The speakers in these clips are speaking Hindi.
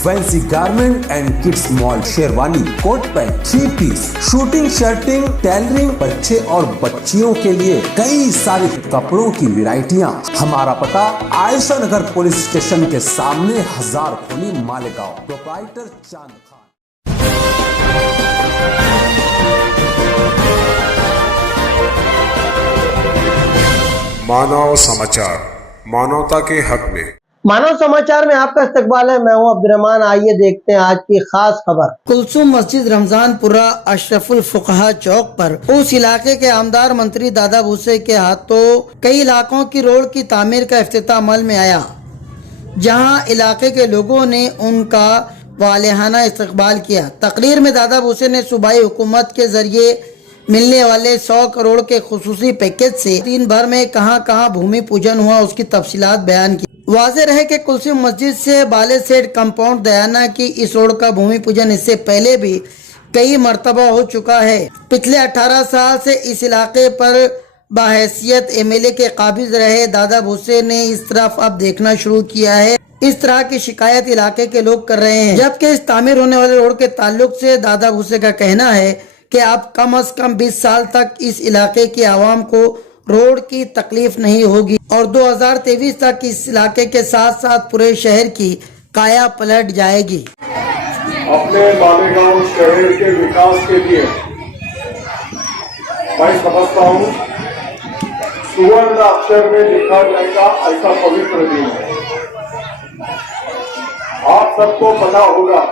Fancy garment and kids mall, sherwani, coat pant, 3 piece, suiting, shirting, tailoring, बच्चे और बच्चियों के लिए कई सारे कपड़ों की वैरायटियां। हमारा पता आयशा नगर पुलिस स्टेशन के सामने, हजार खोली, मालेगांव। प्रोप्राइटर चांद खान। मानव समाचार, मानवता के हक में। मानव समाचार में आपका इस्तकबाल है। मैं हूं अब्दुर्रहमान। आइए देखते हैं आज की खास खबर। कुलसुम मस्जिद रमजानपुरा अशरफुल फुकहा चौक पर उस इलाके के आमदार मंत्री दादा भूसे के हाथों कई इलाकों की रोड की तामीर का इफ्तिताह अमल में आया, जहां इलाके के लोगों ने उनका वालेहाना इस्तकबाल किया। तकरीर में दादा भूसे ने सूबाई हुकूमत के जरिए मिलने वाले 100 करोड़ के खुसूसी पैकेज से दिन भर में कहां भूमि पूजन हुआ उसकी तफसीलात बयान की। वाज़ेह रहे कि कुलसुम मस्जिद से बाले सेठ कंपाउंड दयाना की इस रोड का भूमि पूजन इससे पहले भी कई मरतबा हो चुका है। पिछले 18 साल से इस इलाके पर बाहैसियत एमएलए के काबिज रहे दादा भूसे ने इस तरफ अब देखना शुरू किया है। इस तरह की शिकायत इलाके के लोग कर रहे हैं, जबकि इस तामीर होने वाले रोड के ताल्लुक से दादा भूसे का कहना है कि अब कम से कम 20 साल तक इस इलाके की आवाम को रोड की तकलीफ नहीं होगी और 2023 तक इस इलाके के साथ साथ पूरे शहर की काया पलट जाएगी। अपने मालेगांव शहर के विकास के लिए मैं समझता हूँ सुवर्ण अक्षर में लिखा जाएगा ऐसा पवित्र दिन है। आप सबको पता होगा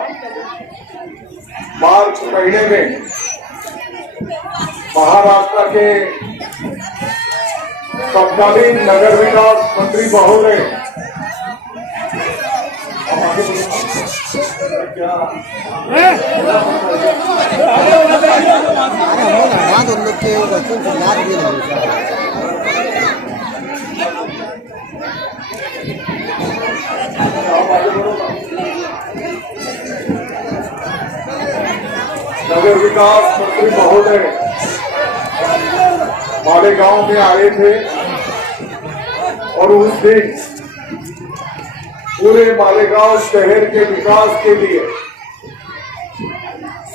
मार्च महीने में महाराष्ट्र के तत्कालीन नगर विकास मंत्री महोदय नगर विकास मंत्री महोदय मालेगांव में आए थे और उस दिन पूरे मालेगांव शहर के विकास के लिए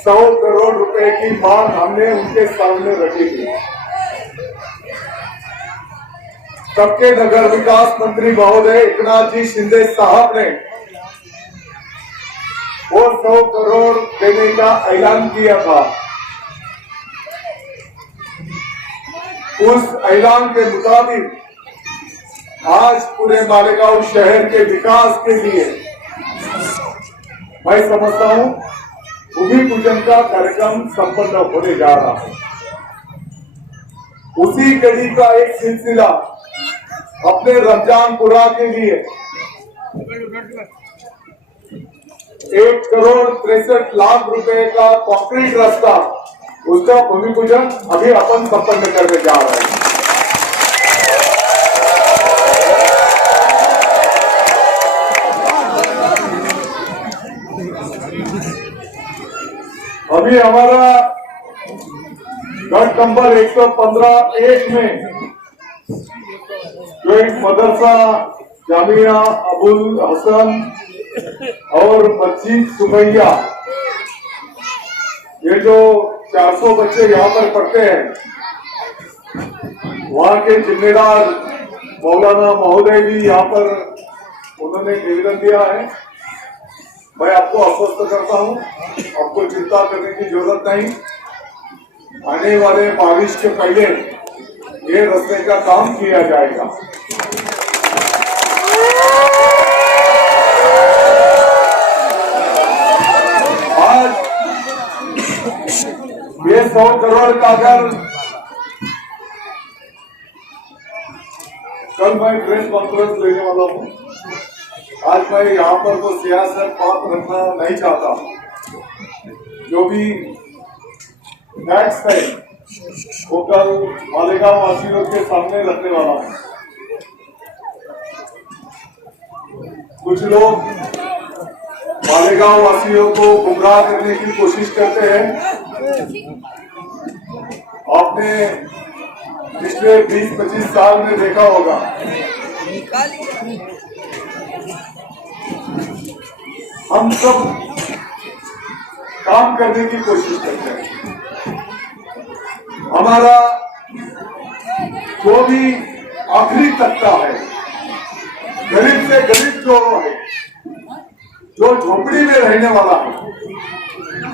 100 करोड़ रुपए की मांग हमने उनके सामने रखी थी। तब के नगर विकास मंत्री महोदय एकनाथ जी शिंदे साहब ने वो 100 करोड़ देने का ऐलान किया था। उस ऐलान के मुताबिक आज पूरे मालेगांव शहर के विकास के लिए मैं समझता हूं भूमि पूजन का कार्यक्रम संपन्न होने जा रहा है। उसी कड़ी का एक सिलसिला अपने रमजानपुरा के लिए 1 करोड़ 63 लाख रुपए का कंक्रीट रास्ता, उसका भूमि पूजन अभी अपन संपन्न करने जा रहे हैं। अभी हमारा गट नंबर 115-1 में जो एक मदरसा जामिया अबुल हसन और मस्जिद सुमैया, ये जो 400 बच्चे यहाँ पर पढ़ते हैं, वहाँ के जिम्मेदार मौलाना महोदय भी यहाँ पर उन्होंने निवेदन दिया है। मैं आपको आश्वस्त करता हूँ, आपको चिंता करने की जरूरत नहीं। आने वाले बारिश के पहले ये रास्ते का काम किया जाएगा। आज ये 100 करोड़ का अगर कल मैं प्रेस कॉन्फ्रेंस लेने वाला हूँ। आज मैं यहाँ पर तो सियासत बात रखना नहीं चाहता। जो भी टैक्स है वो कल मालेगांव वासियों के सामने रखने वाला हूँ। कुछ लोग मालेगांव वासियों को गुमराह करने की कोशिश करते हैं। आपने पिछले 20-25 साल में देखा होगा हम सब काम करने की कोशिश करते हैं। हमारा जो भी आखिरी तबका है, गरीब से गरीब जो है, जो झोपड़ी में रहने वाला है,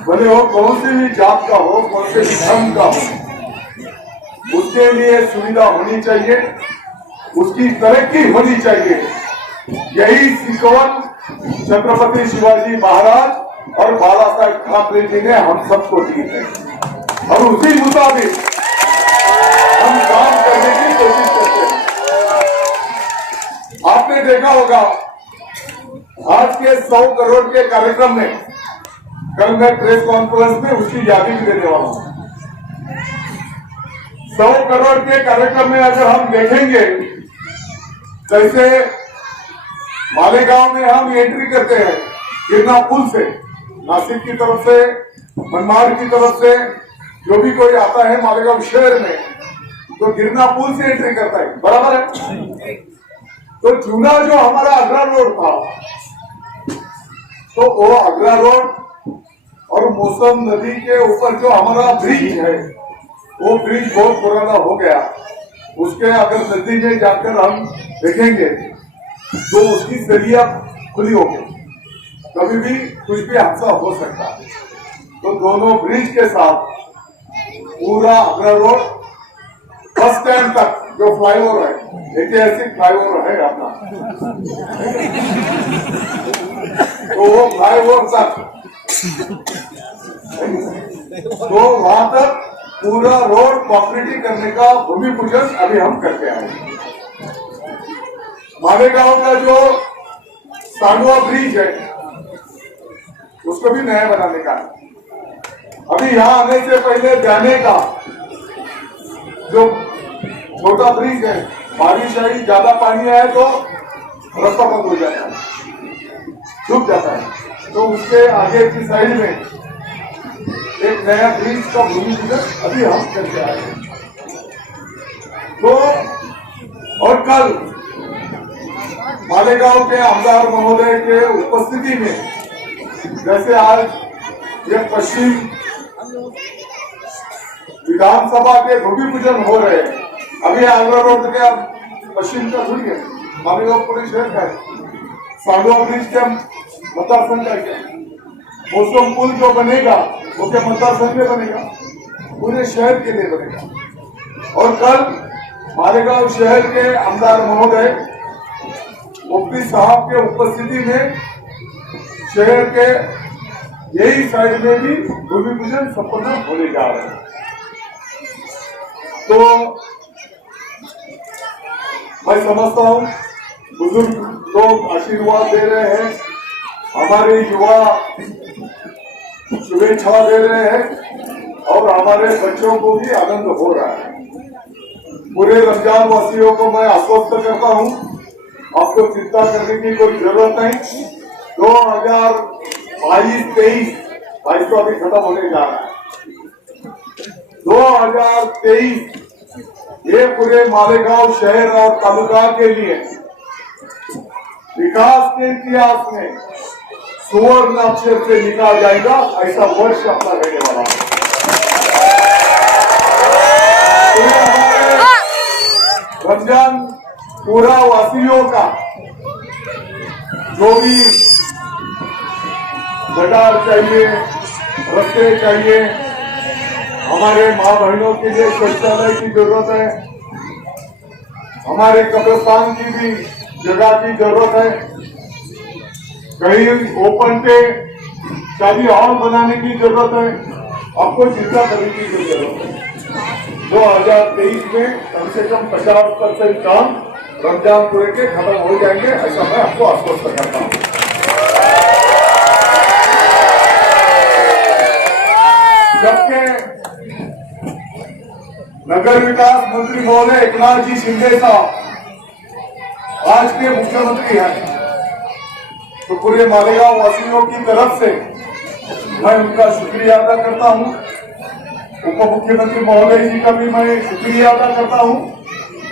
भले हो कौन सी भी जात का हो, कौन से भी धर्म का हो, उसके लिए सुविधा होनी चाहिए, उसकी तरक्की होनी चाहिए। यही सिकवन छत्रपति शिवाजी महाराज और बाला साहेब ठाकरे जी ने हम सबको दी है और उसी मुताबिक हम काम करने की कोशिश करते हैं। आपने देखा होगा आज के 100 करोड़ के कार्यक्रम में, कल मैं प्रेस कॉन्फ्रेंस में उसकी यादी भी देने वाला हूं। 100 करोड़ के कार्यक्रम में अगर हम देखेंगे, जैसे मालेगांव में हम एंट्री करते हैं गिरना पुल से, नासिक की तरफ से, मनमाड़ की तरफ से, जो भी कोई आता है मालेगांव शहर में, तो गिरना पुल से एंट्री करता है, बराबर है। तो जूना जो हमारा आगरा रोड था, तो वो आगरा रोड और मौसम नदी के ऊपर जो हमारा ब्रिज है, वो ब्रिज बहुत पुराना हो गया। उसके अगर नदी में जाकर हम देखेंगे तो उसकी सरिया खुली हो गई, कभी भी कुछ भी हादसा हो सकता है। तो दोनों ब्रिज के साथ पूरा आगरा रोड बस स्टैंड तक जो फ्लाईओवर है, ऐतिहासिक फ्लाईओवर है अपना, तो वो फ्लाईओवर तक, तो वहां तक पूरा रोड कॉन्क्रीटी करने का भूमि पूजन अभी हम करके आए। मालेगांव का जो सांडवा ब्रिज है, उसको भी नया बनाने का है। अभी यहां आने से पहले जाने का जो छोटा ब्रिज है, बारिश आई, ज्यादा पानी आए तो रास्ता बंद हो जाता है, डूब जाता है। तो उसके आगे की साइड में एक नया ब्रिज का भूमि पूजन अभी हम करके आए हैं। तो और कल मालेगांव के आमदार महोदय के उपस्थिति में, जैसे आज ये पश्चिम विधानसभा के भूमि पूजन हो रहे हैं, अभी आगरा रोड के पश्चिम का थोड़ी है, मालेगांव पूरे शहर का है, सांडवा ब्रिज के मतदारसंघ का क्या, मौसम पुल जो बनेगा वो क्या मतदारसंघ में बनेगा, पूरे शहर के लिए बनेगा। और कल मालेगांव शहर के आमदार महोदय मुफ्ती साहब के उपस्थिति में शहर के यही साइड में भी भूमि पूजन संपन्न होने जा रहे हैं। तो मैं समझता हूं बुजुर्ग लोग आशीर्वाद दे रहे हैं, हमारे युवा शुभेच्छा दे रहे हैं और हमारे बच्चों को भी आनंद हो रहा है। पूरे रमजान वासियों को मैं आश्वस्त करता हूं, आपको चिंता करने की कोई जरूरत नहीं। 2022-23 तो अभी खत्म होने जा रहा है। 2023 ये पूरे मालेगांव शहर और तालुका के लिए विकास के इतिहास में सुवर्ण अक्षर से लिखा जाएगा, ऐसा वर्ष अपना रहने वाला है। रमजान पूरा वासियों का जो भी गटार चाहिए, रस्ते चाहिए, हमारे माँ बहनों के लिए शौचालय की जरूरत है, हमारे कब्रिस्तान की भी जगह की जरूरत है, कहीं ओपन पे शादी हॉल बनाने की जरूरत है, आपको चिंता करने की जरूरत है। 2023 में कम से कम 50% काम रमजान पूरे के खत्म हो जाएंगे, ऐसा मैं आपको आश्वस्त करता हूँ। जबकि नगर विकास मंत्री महोदय एकनाथ जी शिंदे साहब आज के मुख्यमंत्री हैं, तो पूरे मालेगांव वासियों की तरफ से मैं उनका शुक्रिया अदा करता हूं। उप मुख्यमंत्री महोदय जी का भी मैं शुक्रिया अदा करता हूं।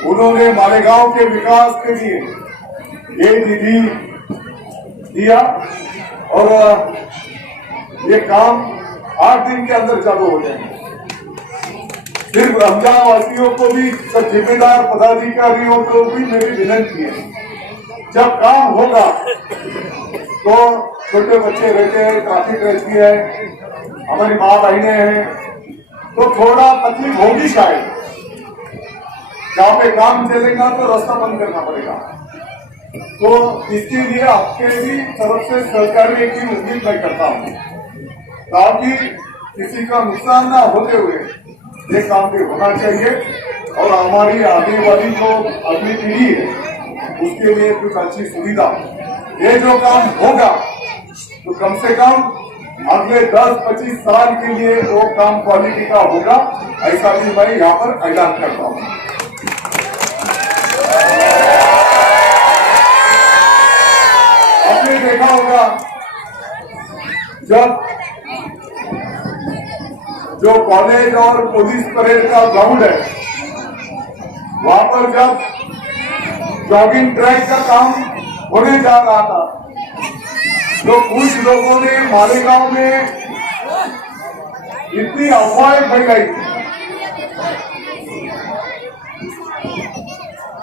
उन्होंने मालेगांव के विकास के लिए ये निधि दिया और ये काम 8 दिन के अंदर चालू हो जाएंगे। सिर्फ रमजान वासियों को भी, सब जिम्मेदार पदाधिकारियों को भी मेरी विनती है, जब काम होगा तो छोटे बच्चे रहते हैं, ट्रैफिक रहती है, हमारी माँ बहनें हैं, तो थोड़ा तकलीफ होगी शायद। जहाँ पे काम चलेगा तो रास्ता बंद करना पड़ेगा। तो इसके लिए आपके भी तरफ से सरकारी की उम्मीद मैं करता हूँ, ताकि किसी का नुकसान ना होते हुए ये काम भी होना चाहिए और हमारी आने वाली जो अगली पीढ़ी है उसके लिए कुछ अच्छी सुविधा। ये जो काम होगा तो कम से कम अगले 10-25 साल के लिए वो काम क्वालिटी का होगा, ऐसा भी मैं यहाँ पर ऐलान करता हूँ। आपने देखा होगा जब जो कॉलेज और पुलिस परेड का ग्राउंड है वहां पर जब जॉगिंग ट्रैक का काम होने जा रहा था तो कुछ लोगों ने मालेगांव में इतनी अफवाहें फैलाई थी,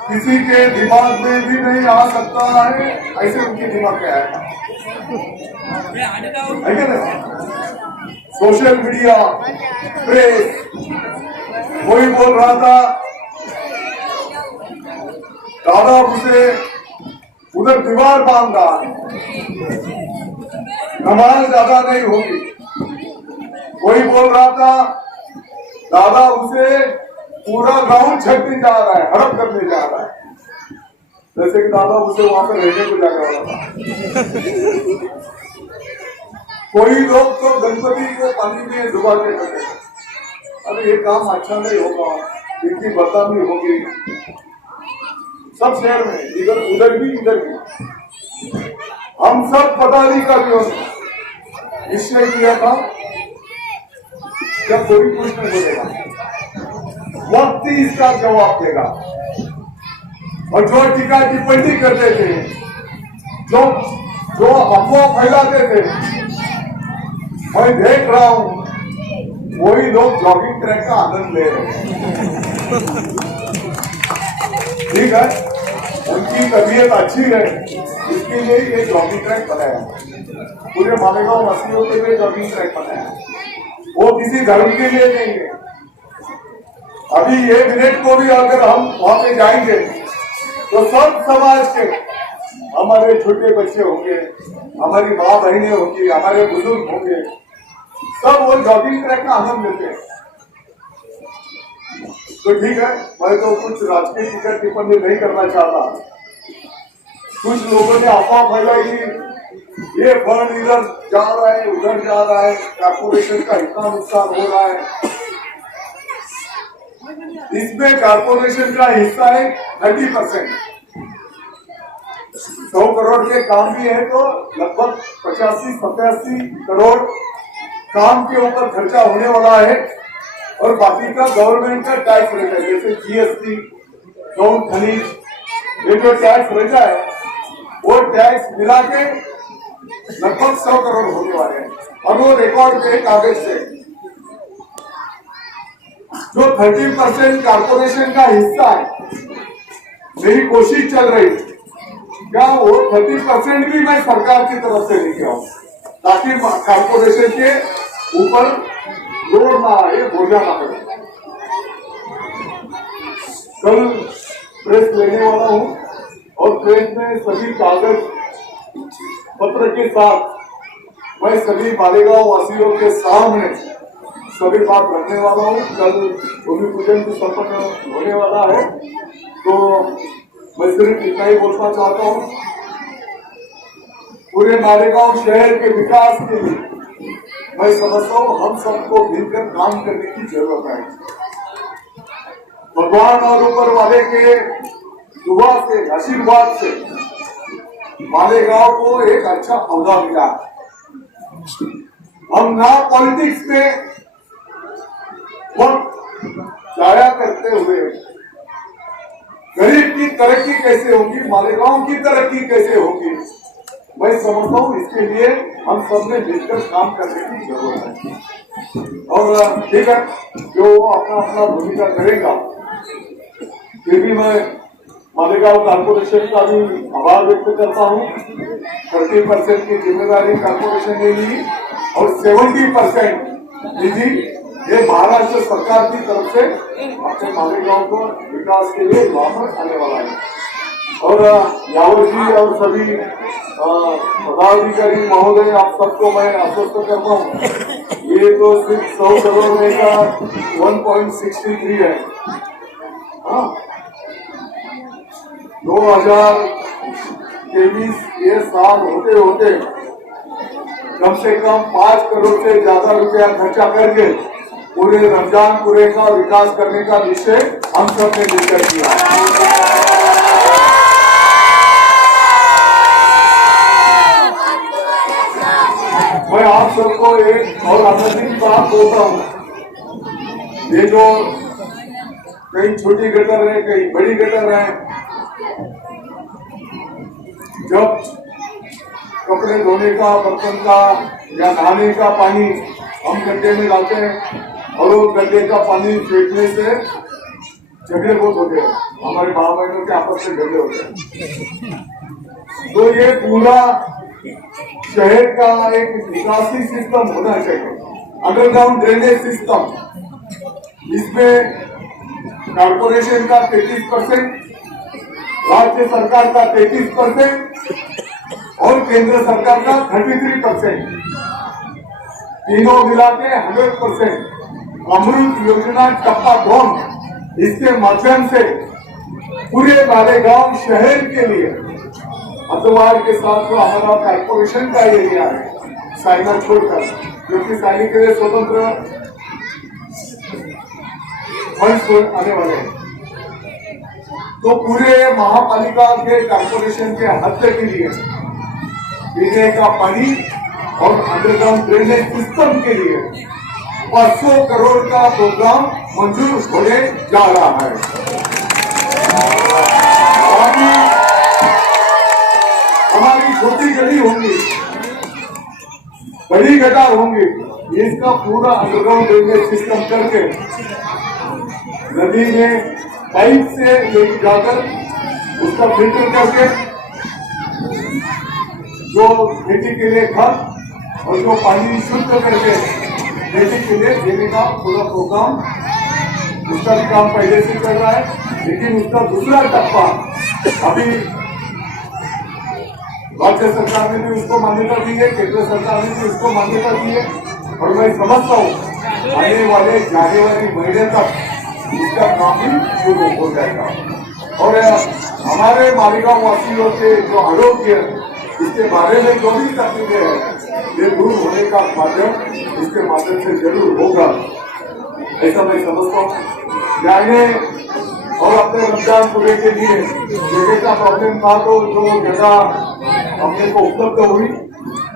किसी के दिमाग में भी नहीं आ सकता है ऐसे उनके दिमाग में आया था। सोशल मीडिया, प्रेस, वही बोल रहा था दादा उसे उधर दीवार बांध रहा है, नमाज ज्यादा नहीं होगी। वही बोल रहा था दादा उसे पूरा ग्राउंड छकने जा रहा है, हड़प करने जा रहा है, जैसे कि दादा उसे वहां पर रहने को जा रहा था। कोई लोग तो गणपति को पानी में डुबा के रखे, अरे ये काम अच्छा नहीं होगा, इनकी बदनामी होगी सब शहर में, इधर उधर भी इधर भी। हम सब पदाधिकारियों ने निश्चय किया था जब कोई कुछ नहीं बोलेगा, वक्त ही इसका जवाब देगा। और जो टीका टिप्पणी करते थे, जो अफवाह फैलाते थे, मैं देख रहा हूं वही लोग जॉगिंग ट्रैक का आनंद ले रहे हैं। ठीक है, उनकी तबीयत अच्छी है, इसके लिए ये जॉगिंग ट्रैक बनाया, पूरे मालेगांव वासियों के लिए जॉगिंग ट्रैक बनाया, वो किसी धर्म के लिए नहीं है। अभी ये मिनट को भी अगर हम वहां पे जाएंगे तो सब समाज के, हमारे छोटे बच्चे होंगे, हमारी माँ बहनें होंगी, हमारे बुजुर्ग होंगे, सब वो जॉगिंग ट्रैक का आनंद लेते हैं। तो ठीक है, मैं तो कुछ राजकीय टिकट टिप्पणी नहीं करना चाहता। कुछ लोगों ने अफवाह फैलाई, ये फंड इधर जा रहा है, उधर जा रहा है, कॉर्पोरेशन का इतना नुकसान हो रहा है। इसमें कॉर्पोरेशन का हिस्सा है 30%। 100 करोड़ के काम भी है तो लगभग 85-87 करोड़ काम के ऊपर खर्चा होने वाला है, और बाकी का गवर्नमेंट का टैक्स रहता है, जैसे जीएसटी, गौण खनिज, ये जो टैक्स रहता है वो टैक्स मिला के लगभग 100 करोड़ होने वाले हैं। और वो रिकॉर्ड पे कागज से जो 30% कॉर्पोरेशन का हिस्सा है, मेरी कोशिश चल रही क्या वो 30% भी मैं सरकार की तरफ से लेके आऊं, ताकि कॉर्पोरेशन के ऊपर जोर ना आए, बोझा ना पड़े। कल प्रेस लेने वाला हूं और प्रेस में सभी कागज पत्र के साथ मैं सभी मालेगांव वासियों के सामने सभी बात रखने वाला हूं। कल भूमि पूजन भी संपन्न होने वाला है, तो मैं सिर्फ इतना ही बोलना चाहता हूं, पूरे मालेगांव शहर के विकास के लिए मैं समझता हूं हम सबको मिलकर काम करने की जरूरत है। भगवान और ऊपर वाले के दुआ से, आशीर्वाद से मालेगांव को एक अच्छा औहदा मिला। हम ना पॉलिटिक्स में वक्त जाया करते हुए गरीब की तरक्की कैसे होगी, मालेगांव की तरक्की कैसे होगी, मैं समझता हूँ इसके लिए हम सब ने मिलकर काम करने की जरूरत है। और ठीक है, जो अपना अपना भूमिका करेगा, फिर भी मैं मालेगांव कारपोरेशन का भी आभार व्यक्त करता हूँ। 30% की जिम्मेदारी कारपोरेशन ने ली और 70% निधि ये महाराष्ट्र सरकार की तरफ से अपने मालेगांव को विकास के लिए वापस आने वाला है। और यावर जी और सभी पदाधिकारी महोदय, आप सबको मैं आश्वस्त करता हूँ, ये तो सिर्फ 100 करोड़ में का 1.63 है। 2023 ये साल होते होते कम से कम 5 करोड़ से ज्यादा रुपया खर्चा करके पूरे रमजानपुरे का विकास करने का निश्चय हम सब ने मिलकर किया। मैं आप सबको एक और आनंदित बात बोलता हूँ, ये जो कहीं छोटी गटर है, कहीं बड़ी गटर है, जब कपड़े धोने का, बर्तन का या नहाने का पानी हम गड्ढे में डालते हैं और वो गड्ढे का पानी फेंकने से झगड़े बहुत होते हैं, हमारे भाव बहनों के आपस में झगड़े होते हैं। तो ये पूरा शहर का एक निकासी सिस्टम होना चाहिए, अंडरग्राउंड ड्रेनेज सिस्टम। इसमें कॉर्पोरेशन का 33%, राज्य सरकार का 33% और केंद्र सरकार का 33%, तीनों मिला के 100%। अमृत योजना टप्पा 2, इसके माध्यम से पूरे मालेगांव शहर के लिए अतवार के साथ जो हमारा कॉर्पोरेशन का एरिया है साइना छोड़कर, क्योंकि साइनिक के लिए स्वतंत्र फंड आने वाले हैं, तो पूरे महापालिका के कॉर्पोरेशन के हद के लिए पीने का पानी और अंडरग्राउंड ड्रेनेज सिस्टम के लिए 500 करोड़ का प्रोग्राम मंजूर होने जा रहा है। हमारी छोटी गली होंगी, बड़ी गटार होंगी, इसका पूरा अंडरग्राउंड ड्रेनेज सिस्टम करके नदी में पाइप से लेके जाकर उसका फिल्टर करके जो खेती के लिए खाद और जो पानी शुद्ध करके खेती के लिए देने का पूरा प्रोग्राम, उसका भी काम पहले से चल रहा है। लेकिन उसका दूसरा टप्पा अभी राज्य सरकार ने भी उसको मान्यता दी है, केंद्र सरकार ने भी उसको मान्यता दी है और मैं समझता हूँ आने वाले जनवरी महीने तक इसका काम भी शुरू हो जाएगा। और हमारे मालेगांव वासियों के जो आरोग्य, इसके बारे में जो भी तकलीफें हैं, ये दूर होने का माध्यम इसके माध्यम से जरूर होगा, ऐसा मैं समझता हूँ। जाने और अपने रमजान पूरे के लिए जगह का प्रॉब्लम था, तो जो जगह अपने को उपलब्ध हुई,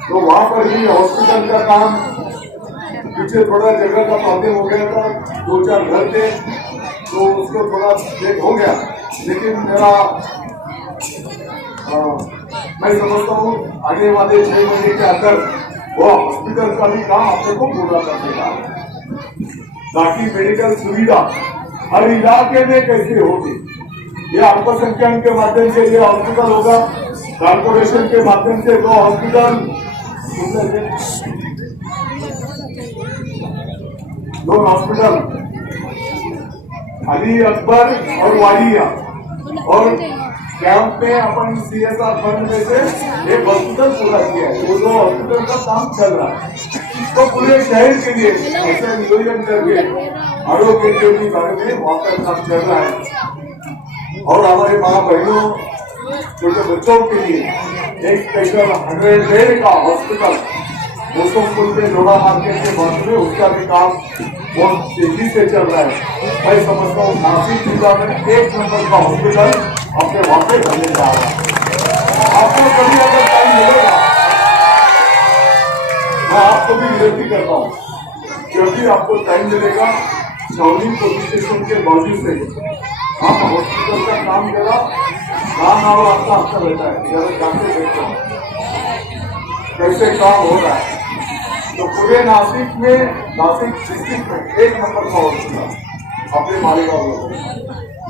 तो वहाँ पर भी हॉस्पिटल का काम, पीछे थोड़ा जगह का प्रॉब्लम हो गया था, 2-4 घर थे, तो उसको थोड़ा लेट हो गया। लेकिन मेरा मैं समझता हूँ आने वाले 6 महीने के अंदर वो हॉस्पिटल का भी काम अपने को पूरा कर देगा, ताकि मेडिकल सुविधा हर इलाके में कैसे होगी। ये अल्पसंख्यक के माध्यम से ये हॉस्पिटल होगा, कॉर्पोरेशन के माध्यम से 2 हॉस्पिटल, 2 हॉस्पिटल अली अकबर और वाडिया, और कैंप में अपन CSR फंड में से एक हॉस्पिटल पूरा किया है। वो 2 हॉस्पिटल का काम चल रहा है, तो पूरे शहर के लिए ऐसा नियोजन करके आरोग्य के भी बारे में वहाँ पर काम चल रहा है। और हमारे माँ बहनों, छोटे बच्चों के लिए एक स्पेशल 100 बेड का हॉस्पिटल मोसमपुर के लोड़ा मार्केट के बाद में, उसका भी काम बहुत तेजी से चल रहा है। मैं समझता हूँ नासिक जिला में 1 नंबर का हॉस्पिटल अपने वहाँ पे बनने जा रहा है। आपको कभी अगर टाइम मिलेगा, मैं आपको भी विनती करता हूँ, जब भी आपको टाइम मिलेगा, छावनी पुलिस स्टेशन के बाजू से आप हॉस्पिटल का काम करा, काम और आपका अच्छा रहता है, जरा जाके देखते हैं। कैसे काम हो रहा है। तो पूरे नासिक डिस्ट्रिक्ट में 1 नंबर का हॉस्पिटल अपने मालेगांव में।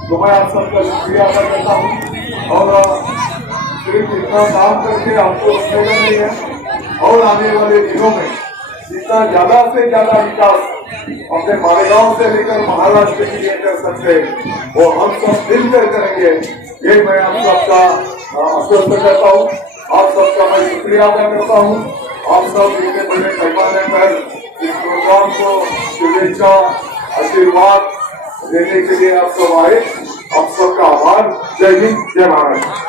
तो मैं आप सबका शुक्रिया अदा करता हूँ और सिर्फ इतना काम करके आपको रखने नहीं है और आने वाले दिनों में जितना ज्यादा से ज्यादा विकास अपने मालेगांव से लेकर महाराष्ट्र के लिए कर सकते हैं वो हम सब मिलकर करेंगे। ये मैं आप सबका आश्वस्त करता हूँ। आप सबका मैं शुक्रिया अदा करता हूँ। आप सब इतने बड़े पैमाने पर इस प्रोग्राम को शुभेच्छा आशीर्वाद देने के लिए आप सब आए। आप सबका आभार। जय हिंद, जय महाराष्ट्र।